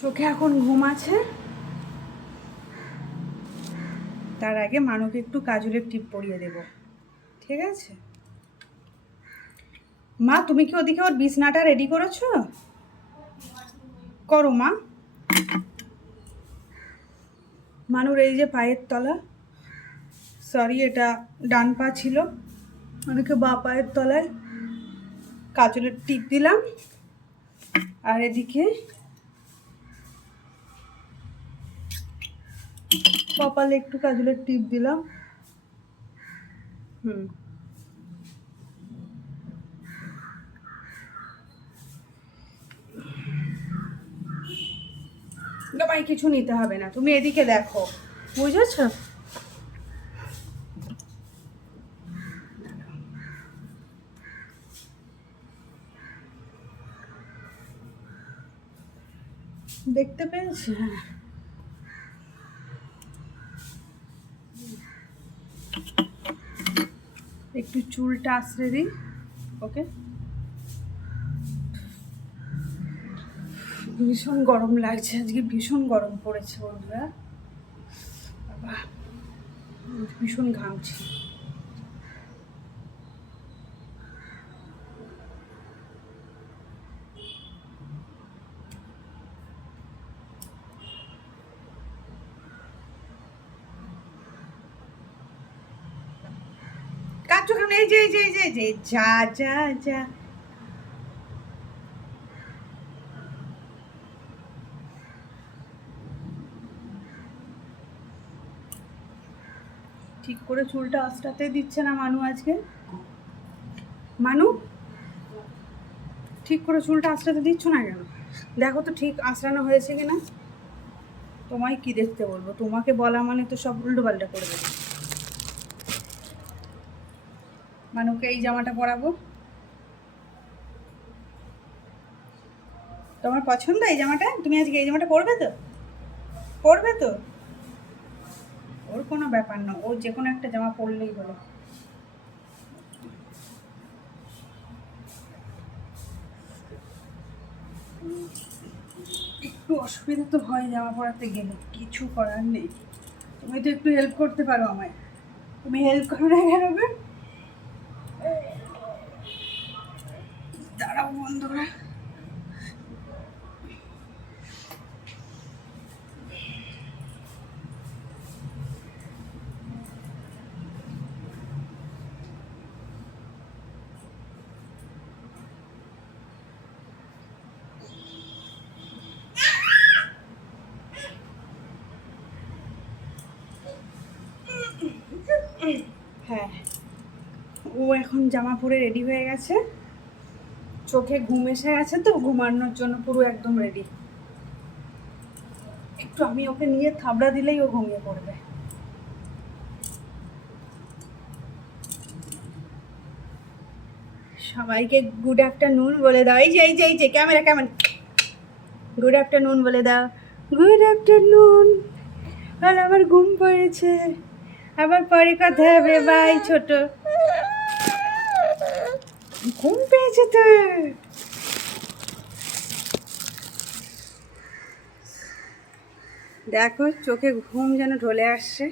চোখে এখন ঘুম আছে, তার আগে মানুকে একটু কাজলের টিপ পরিয়ে দেব, ঠিক আছে? মা, তুমি কি ওদিকে ওর বিছনাটা রেডি করেছো? করো মা। মানুর এই যে পায়ের তলা, সরি এটা ডান পা ছিল, মানুকে বা পায়ের তলায় কাজলের টিপ দিলাম, আর এদিকে কপালে একটু কাজলের টিপ দিলাম। তোমায় কিছু নিতে হবে না, তুমি এদিকে দেখো, বুঝেছ? দেখতে পেয়েছি? হ্যাঁ, একটু চুলটা আশ্রে দিই, ওকে? ভীষণ গরম লাগছে আজকে, ভীষণ গরম পড়েছে বন্ধুরা, বাবা ভীষণ ঘামছি। কাজ ওখানে, এই যে এই যে এই যে এই যে যা যা যা, ঠিক করে চুলটা আঁচড়াতে দিচ্ছে না মানু আজকে। মানু, ঠিক করে চুলটা আঁচড়াতে দিচ্ছ না কেন? দেখো তো ঠিক আঁচড়ানো হয়েছে কিনা। তোমায় কি দেখতে বলবো, তোমাকে বলা মানে তো সব উল্টো পাল্টা করে দেবে। মানুকে এই জামাটা পরাবো, তোমার পছন্দ এই জামাটা? তুমি আজকে এই জামাটা পরবে তো? পরবে তো? ওর কোনো ব্যাপার না, ওর যে কোনো একটা জামা পরলেই হলো। একটু অসুবিধা তো হয় জামা পরাতে গেলে, কিছু করার নেই। তুমি তো একটু হেল্প করতে পারো আমায়, তুমি হেল্প করো না কেন? দাঁড়াও বন্ধুরা, হ্যাঁ ও এখন জামা পরে রেডি হয়ে গেছে, চোখে ঘুম এসে গেছে তো, ঘুমানোর জন্য পুরো একদম রেডি। একটু আমি ওকে নিয়ে থাবড়া দিলেই ও ঘুমিয়ে পড়বে। সবাইকে গুড আফটারনুন বলে দাও, এই যে এই যে এই যে ক্যামেরা ক্যামেরা, গুড আফটারনুন বলে দাও। Good afternoon. আর আমার ঘুম পড়েছে, আবার পরে কথা হবে, বাই ছোট। ঘুম পেয়েছে তো, দেখো চোখে ঘুম যেন ঢলে আসছে।